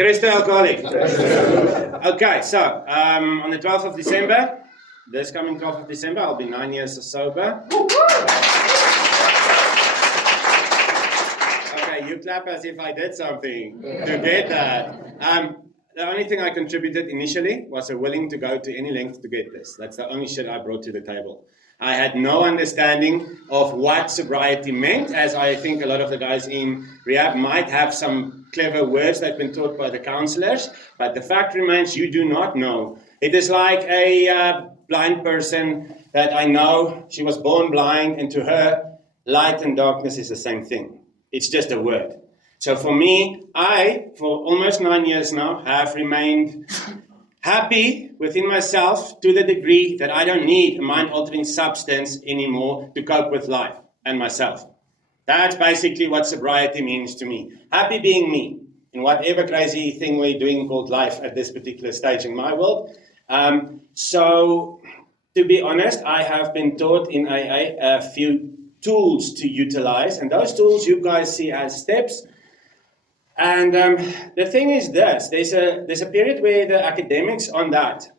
Christo alcoholic. Okay, so on the 12th of December, this coming 12th of December, I'll be 9 years sober. Okay, you clap as if I did something to get that. The only thing I contributed initially was willing to go to any length to get this. That's the only shit I brought to the table. I had no understanding of what sobriety meant, as I think a lot of the guys in rehab might have some clever words they've been taught by the counselors, but the fact remains you do not know. It is like a blind person that I know, she was born blind, and to her, light and darkness is the same thing. It's just a word. So for me, for almost 9 years now, have remained happy within myself to the degree that I don't need a mind-altering substance anymore to cope with life and myself. That's basically what sobriety means to me. Happy being me in whatever crazy thing we're doing called life at this particular stage in my world. So, to be honest, I have been taught in AA a few tools to utilize, and those tools you guys see as steps. And the thing is this, there's a period where the academics on that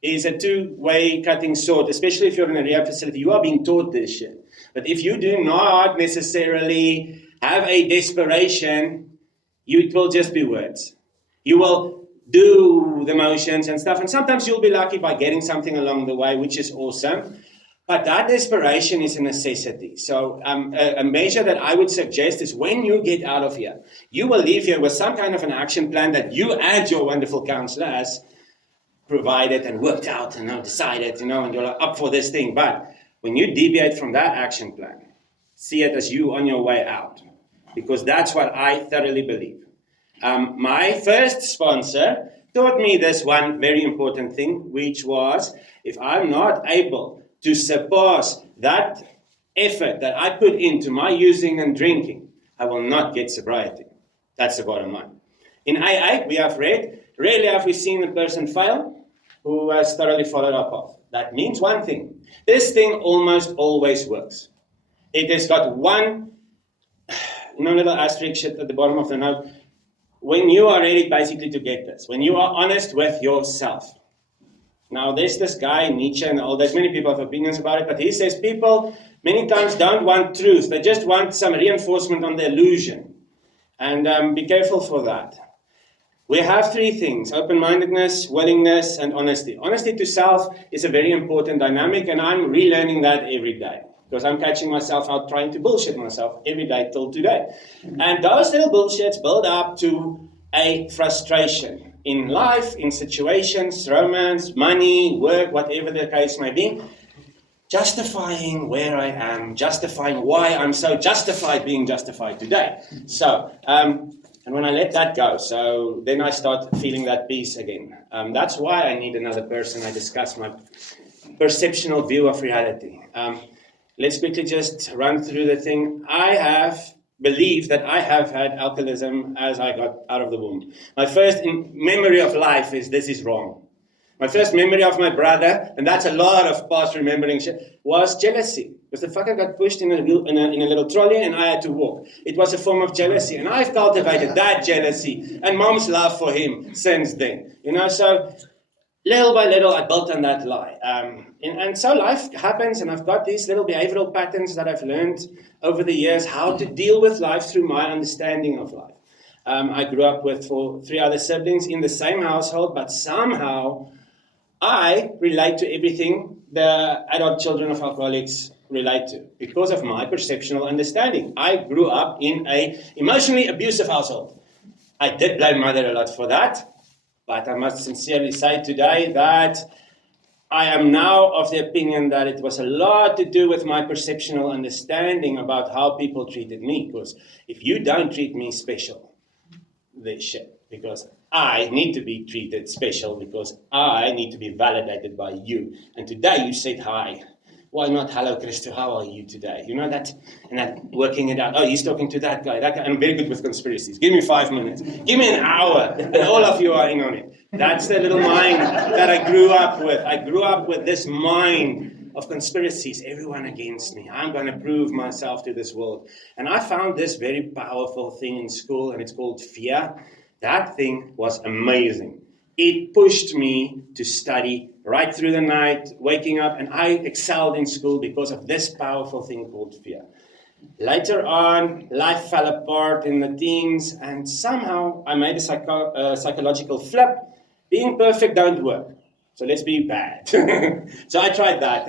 is a two-way cutting sword, especially if you're in a rehab facility. You are being taught this shit. But if you do not necessarily have a desperation, it will just be words. You will do the motions and stuff, and sometimes you'll be lucky by getting something along the way, which is awesome. But that desperation is a necessity. So a measure that I would suggest is when you get out of here, you will leave here with some kind of an action plan that you and your wonderful counselor has provided and worked out and decided, and you're up for this thing. But when you deviate from that action plan, see it as you on your way out, because that's what I thoroughly believe. My first sponsor taught me this one very important thing, which was if I'm not able to surpass that effort that I put into my using and drinking, I will not get sobriety. That's the bottom line. In AA, we have read, rarely have we seen a person fail who has thoroughly followed our path. That means one thing. This thing almost always works. It has got one, little asterisk shit at the bottom of the note. When you are ready basically to get this, when you are honest with yourself. Now, there's this guy, Nietzsche, and all that. Many people have opinions about it, but he says people many times don't want truth. They just want some reinforcement on the illusion. And be careful for that. We have three things: open-mindedness, willingness, and honesty. Honesty to self is a very important dynamic, and I'm relearning that every day. Because I'm catching myself out trying to bullshit myself every day till today. And those little bullshits build up to a frustration. In life, in situations, romance, money, work, whatever the case may be, justifying where I am, justifying why I'm so justified being justified today. So, and when I let that go, so then I start feeling that peace again. That's why I need another person. I discuss my perceptional view of reality. Let's quickly just run through the thing. I have believe that I have had alcoholism as I got out of the womb. My first memory of life is this is wrong. My first memory of my brother, and that's a lot of past remembering shit, was jealousy. Because the fucker got pushed in a little trolley and I had to walk. It was a form of jealousy. And I've cultivated that jealousy and mom's love for him since then. So little by little, I built on that lie. And so life happens, and I've got these little behavioral patterns that I've learned over the years, how to deal with life through my understanding of life. I grew up with 3 other siblings in the same household, but somehow I relate to everything the adult children of alcoholics relate to because of my perceptual understanding. I grew up in an emotionally abusive household. I did blame mother a lot for that. But I must sincerely say today that I am now of the opinion that it was a lot to do with my perceptual understanding about how people treated me. Because if you don't treat me special, there's shit. Because I need to be treated special because I need to be validated by you. And today you said hi. Why not, hello, Christo, how are you today? You know that? And then working it out. Oh, he's talking to that guy. I'm very good with conspiracies. Give me 5 minutes. Give me an hour. And all of you are in on it. That's the little mind that I grew up with. I grew up with this mind of conspiracies. Everyone against me. I'm going to prove myself to this world. And I found this very powerful thing in school, and it's called fear. That thing was amazing. It pushed me to study right through the night, waking up, and I excelled in school because of this powerful thing called fear. Later on, life fell apart in the teens, and somehow I made a psychological flip. Being perfect don't work, so let's be bad. So I tried that.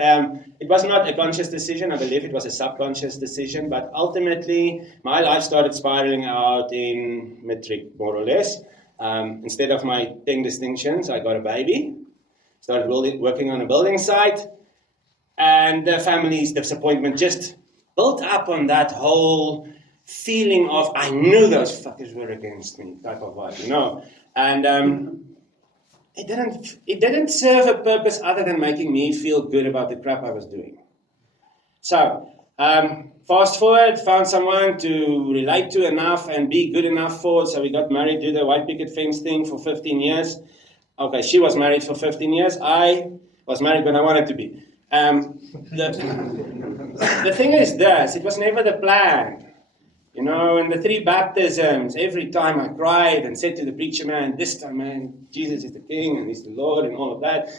It was not a conscious decision. I believe it was a subconscious decision, but ultimately, my life started spiraling out in matric, more or less. Instead of my 10 distinctions, I got a baby, started working on a building site, and the family's disappointment just built up on that whole feeling of, I knew those fuckers were against me type of vibe, you know. And it didn't serve a purpose other than making me feel good about the crap I was doing. So, fast forward, found someone to relate to enough and be good enough for, so we got married, did the white picket fence thing for 15 years. Okay, she was married for 15 years. I was married when I wanted to be. The thing is this, it was never the plan. You know, in the 3 baptisms, every time I cried and said to the preacher man, this time, man, Jesus is the King and He's the Lord and all of that.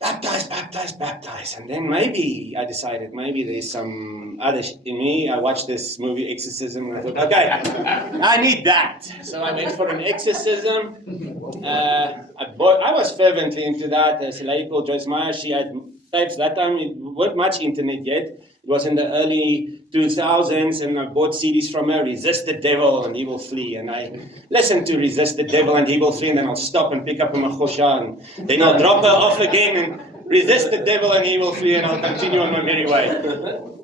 Baptize, baptize, baptize. And then maybe I decided, maybe there's some other in me. I watched this movie, Exorcism, and I thought, okay, I need that. So I went for an exorcism. I was fervently into that. There's a lady called Joyce Meyer. She had tapes. That time, it wasn't much internet yet. It was in the early 2000s, and I bought CDs from her, Resist the Devil and He Will Flee. And I listened to Resist the Devil and He Will Flee, and then I'll stop and pick up a Machosha, and then I'll drop her off again and resist the devil and he will flee, and I'll continue on my merry way.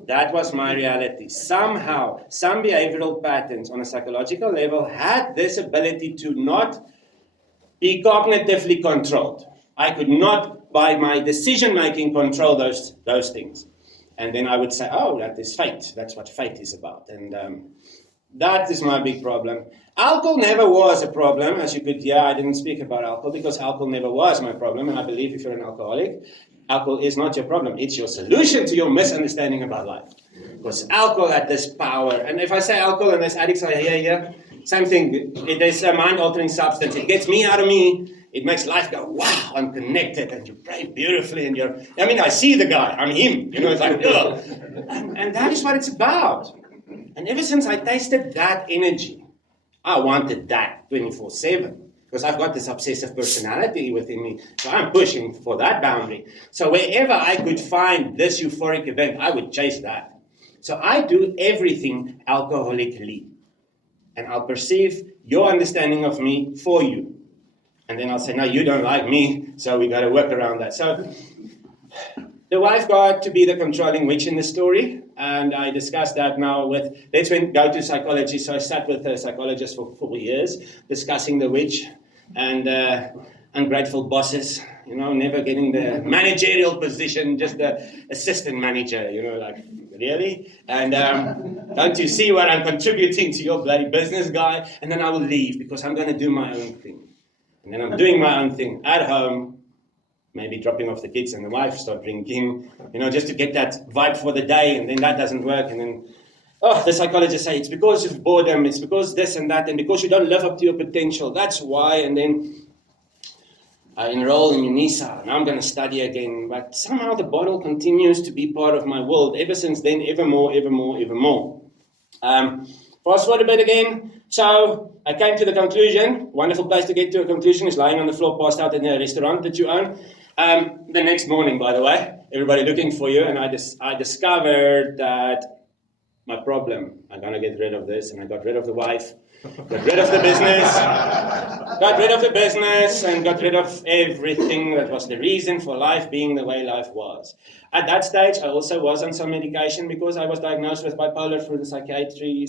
That was my reality. Somehow, some behavioral patterns on a psychological level had this ability to not be cognitively controlled. I could not, by my decision-making, control those things. And then I would say, oh, that is fate. That's what fate is about. And that is my big problem. Alcohol never was a problem, as you could hear. I didn't speak about alcohol because alcohol never was my problem. And I believe if you're an alcoholic, alcohol is not your problem. It's your solution to your misunderstanding about life. Because alcohol had this power. And if I say alcohol and there's addicts I hear here, same thing. It is a mind-altering substance. It gets me out of me. It makes life go, wow, I'm connected, and you pray beautifully, and I see the guy, I'm him, it's like, ugh. And that is what it's about. And ever since I tasted that energy, I wanted that 24/7, because I've got this obsessive personality within me, so I'm pushing for that boundary. So wherever I could find this euphoric event, I would chase that. So I do everything alcoholically, and I'll perceive your understanding of me for you. And then I'll say, no, you don't like me, so we got to work around that. So the wife got to be the controlling witch in the story, and I discussed that now with, let's go to psychology. So I sat with a psychologist for 4 years, discussing the witch and ungrateful bosses, never getting the managerial position, just the assistant manager, like, really? And don't you see what I'm contributing to your bloody business, guy? And then I will leave because I'm going to do my own thing. And then I'm doing my own thing at home, maybe dropping off the kids and the wife, start drinking, just to get that vibe for the day, and then that doesn't work. And then, the psychologists say, it's because of boredom, it's because this and that, and because you don't live up to your potential, that's why. And then I enroll in UNISA, and I'm going to study again. But somehow the bottle continues to be part of my world. Ever since then, ever more, ever more, ever more. Fast forward a bit again. So I came to the conclusion, wonderful place to get to a conclusion is lying on the floor, passed out in a restaurant that you own. The next morning, by the way, everybody looking for you, and I discovered that my problem, I'm going to get rid of this, and I got rid of the wife, got rid of the business, and got rid of everything that was the reason for life being the way life was. At that stage, I also was on some medication because I was diagnosed with bipolar through the psychiatry.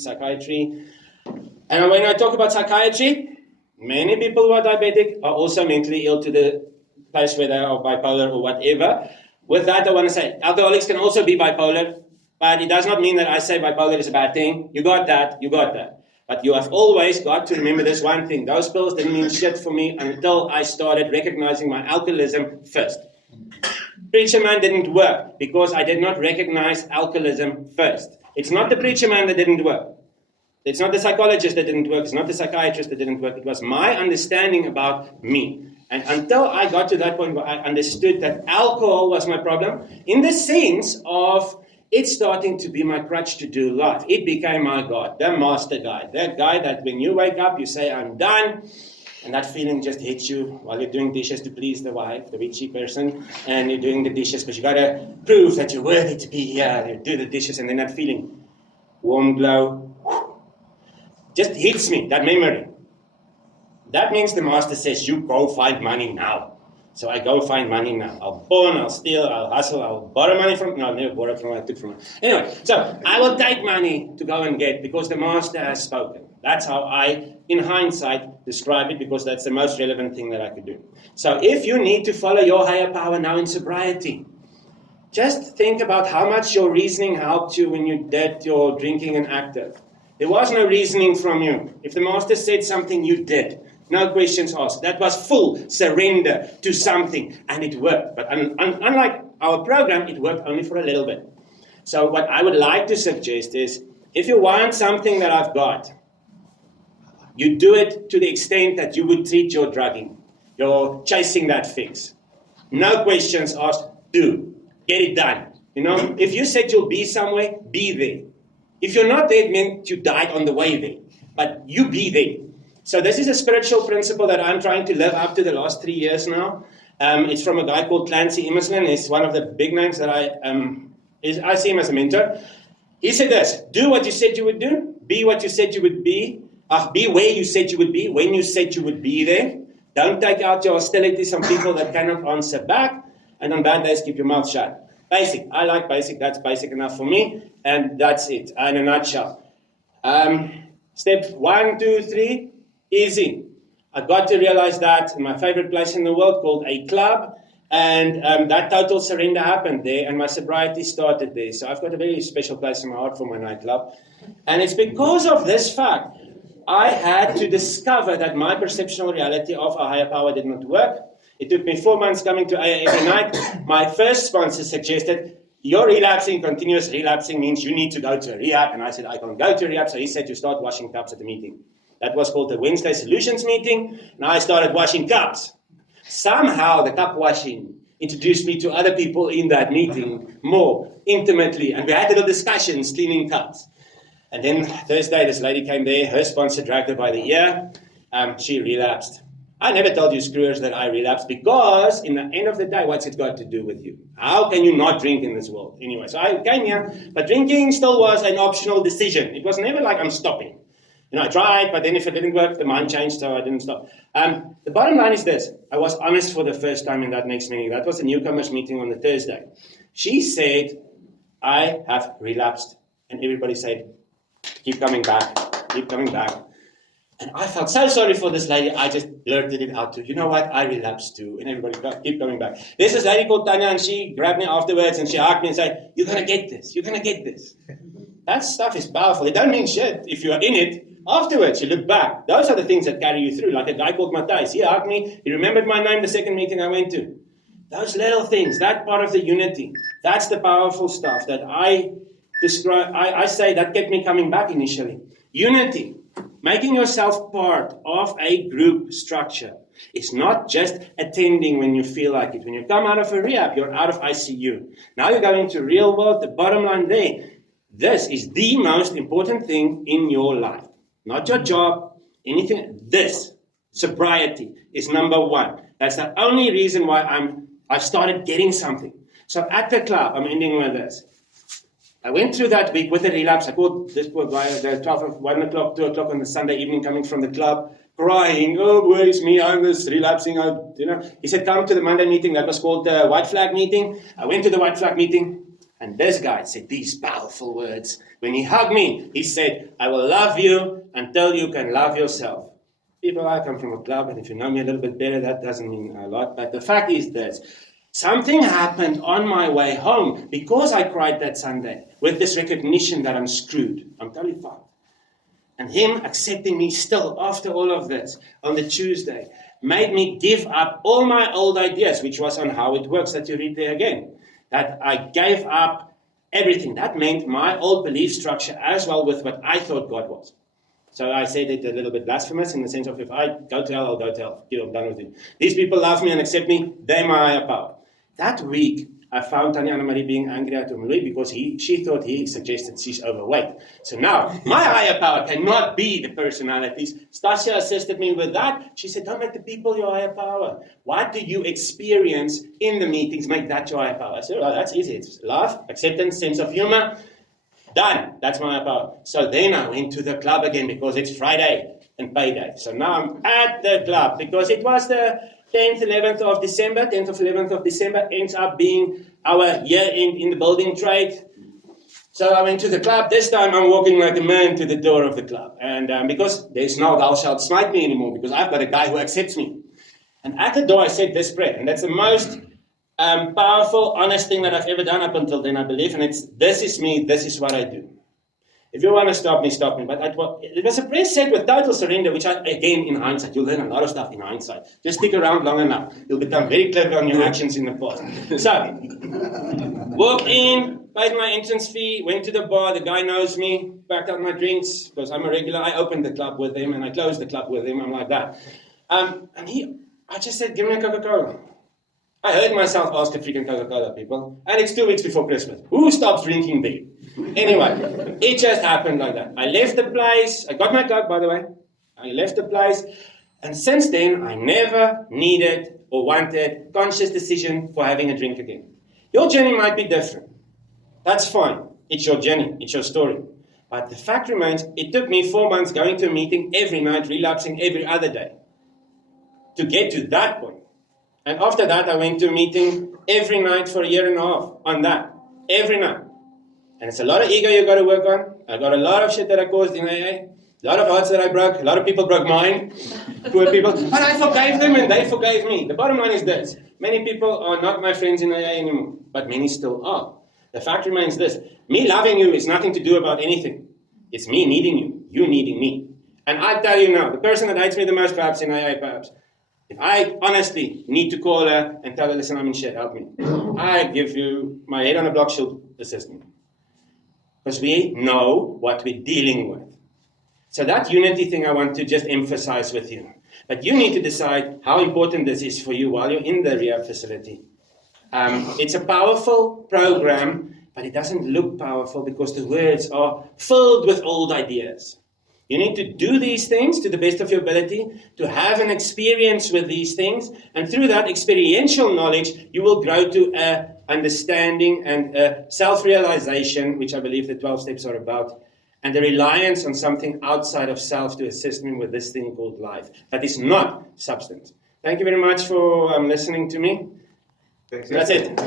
And when I talk about psychiatry, many people who are diabetic are also mentally ill to the place where they are bipolar or whatever. With that, I want to say, alcoholics can also be bipolar, but it does not mean that I say bipolar is a bad thing. You got that. But you have always got to remember this one thing. Those pills didn't mean shit for me until I started recognizing my alcoholism first. Preacher man didn't work because I did not recognize alcoholism first. It's not the preacher man that didn't work. It's not the psychologist that didn't work. It's not the psychiatrist that didn't work. It was my understanding about me. And until I got to that point where I understood that alcohol was my problem, in the sense of it's starting to be my crutch to do life. It became my God, the master guy. That guy that when you wake up, you say, I'm done. And that feeling just hits you while you're doing dishes to please the wife, the witchy person. And you're doing the dishes because you got to prove that you're worthy to be here. You do the dishes and then that feeling, warm glow, just hits me, that memory. That means the master says, you go find money now. So I go find money now. I'll pawn, I'll steal, I'll hustle, I'll borrow money from... No, I'll never borrow from I took from... Anyway, so I will take money to go and get because the master has spoken. That's how I, in hindsight, describe it because that's the most relevant thing that I could do. So if you need to follow your higher power now in sobriety, just think about how much your reasoning helped you when you did your drinking and active. There was no reasoning from you. If the master said something, you did. No questions asked. That was full surrender to something, and it worked. But unlike our program, it worked only for a little bit. So what I would like to suggest is, if you want something that I've got, you do it to the extent that you would treat your drugging. You're chasing that fix. No questions asked. Do. Get it done. You know, if you said you'll be somewhere, be there. If you're not there, it meant you died on the way there. But you be there. So this is a spiritual principle that I'm trying to live up to the last 3 years now. It's from a guy called Clancy Emerson. He's one of the big names that I see him as a mentor. He said this: do what you said you would do, be what you said you would be, be where you said you would be, when you said you would be there. Don't take out your hostilities on people that cannot answer back, and on bad days keep your mouth shut. Basic. I like basic. That's basic enough for me, and that's it in a nutshell. Step 1, 2, 3. Easy. I got to realize that in my favorite place in the world called a club, and that total surrender happened there, and my sobriety started there. So I've got a very special place in my heart for my nightclub. And it's because of this fact, I had to discover that my perceptual reality of a higher power did not work. It took me 4 months coming to AA every night. My first sponsor suggested, you're relapsing, continuous relapsing means you need to go to a rehab. And I said, I can't go to rehab. So he said, you start washing cups at the meeting. That was called the Wednesday Solutions Meeting. And I started washing cups. Somehow the cup washing introduced me to other people in that meeting more intimately. And we had little discussions cleaning cups. And then Thursday, this lady came there. Her sponsor dragged her by the ear. She relapsed. I never told you screwers that I relapsed because in the end of the day, what's it got to do with you? How can you not drink in this world? Anyway, so I came here, but drinking still was an optional decision. It was never like I'm stopping. You know, I tried, but then if it didn't work, the mind changed, so I didn't stop. The bottom line is this. I was honest for the first time in that next meeting. That was a newcomers meeting on the Thursday. She said, I have relapsed. And everybody said, keep coming back, keep coming back. And I felt so sorry for this lady, I just blurted it out to, you know what, I relapsed too. And everybody keep coming back. There's this lady called Tanya, and she grabbed me afterwards, and she hugged me and said, you're going to get this, you're going to get this. That stuff is powerful. It don't mean shit if you are in it. Afterwards, you look back. Those are the things that carry you through. Like a guy called Matthijs. He hugged me. He remembered my name the second meeting I went to. Those little things, that part of the unity, that's the powerful stuff that I describe. I say that kept me coming back initially. Unity, making yourself part of a group structure. It's not just attending when you feel like it. When you come out of a rehab, you're out of ICU. Now you're going into real world. The bottom line there, this is the most important thing in your life. Not your job, anything. This, sobriety, is number one. That's the only reason why I've started getting something. So at the club, I'm ending with this. I went through that week with a relapse. I called this poor guy at 1 o'clock, 2 o'clock on the Sunday evening coming from the club, crying, oh, boy, it's me, I'm this relapsing. He said, come to the Monday meeting. That was called the White Flag meeting. I went to the White Flag meeting. And this guy said these powerful words. When he hugged me, he said, I will love you until you can love yourself. People, I come from a club, and if you know me a little bit better, that doesn't mean a lot. But the fact is this. Something happened on my way home because I cried that Sunday with this recognition that I'm screwed. I'm totally fucked. And him accepting me still after all of this on the Tuesday made me give up all my old ideas, which was on how it works that you read there again. That I gave up everything. That meant my old belief structure as well with what I thought God was. So I said it a little bit blasphemous in the sense of if I go to hell, I'll go to hell. I'm done with it. These people love me and accept me. They're my higher power. That week, I found Tanya Anna-Marie being angry at Umlui because she thought he suggested she's overweight. So now, my higher power cannot be the personalities. Stasia assisted me with that. She said, don't make the people your higher power. What do you experience in the meetings? Make that your higher power. I said, oh, that's easy. It's love, acceptance, sense of humor. Done. That's my higher power. So then I went to the club again because it's Friday and payday. So now I'm at the club because it was the 10th, 11th of December. 10th of 11th of December ends up being our year end in the building trade. So I went to the club. This time I'm walking like a man to the door of the club. And because there's no thou shalt smite me anymore because I've got a guy who accepts me. And at the door I said this prayer. And that's the most powerful, honest thing that I've ever done up until then, I believe. And it's, this is me, this is what I do. If you want to stop me, stop me. But it was a prayer said with total surrender, which again, in hindsight, you'll learn a lot of stuff in hindsight. Just stick around long enough. You'll become very clever on your actions in the past. So, walked in, paid my entrance fee, went to the bar. The guy knows me, packed out my drinks, because I'm a regular. I opened the club with him, and I closed the club with him. I'm like that. I just said, give me a Coca-Cola. I heard myself ask a freaking Coca-Cola, people. And it's 2 weeks before Christmas. Who stops drinking there? Anyway, it just happened like that. I left the place. I got my Coke, by the way. I left the place. And since then, I never needed or wanted conscious decision for having a drink again. Your journey might be different. That's fine. It's your journey. It's your story. But the fact remains, it took me 4 months going to a meeting every night, relapsing every other day, to get to that point. And after that, I went to a meeting every night for a year and a half on that. Every night. And it's a lot of ego you got to work on. I got a lot of shit that I caused in AA. A lot of hearts that I broke. A lot of people broke mine. Poor people. But I forgave them and they forgave me. The bottom line is this. Many people are not my friends in AA anymore. But many still are. The fact remains this. Me loving you is nothing to do about anything. It's me needing you. You needing me. And I tell you now, the person that hates me the most perhaps in AA perhaps, if I honestly need to call her and tell her, listen, I'm in shit, help me. I give you my head on a block, she'll assist me. Because we know what we're dealing with. So that unity thing I want to just emphasize with you. But you need to decide how important this is for you while you're in the rehab facility. It's a powerful program, but it doesn't look powerful because the words are filled with old ideas. You need to do these things to the best of your ability, to have an experience with these things, and through that experiential knowledge, you will grow to understanding and self-realization, which I believe the 12 steps are about, and the reliance on something outside of self to assist me with this thing called life. That is not substance. Thank you very much for listening to me. That's it.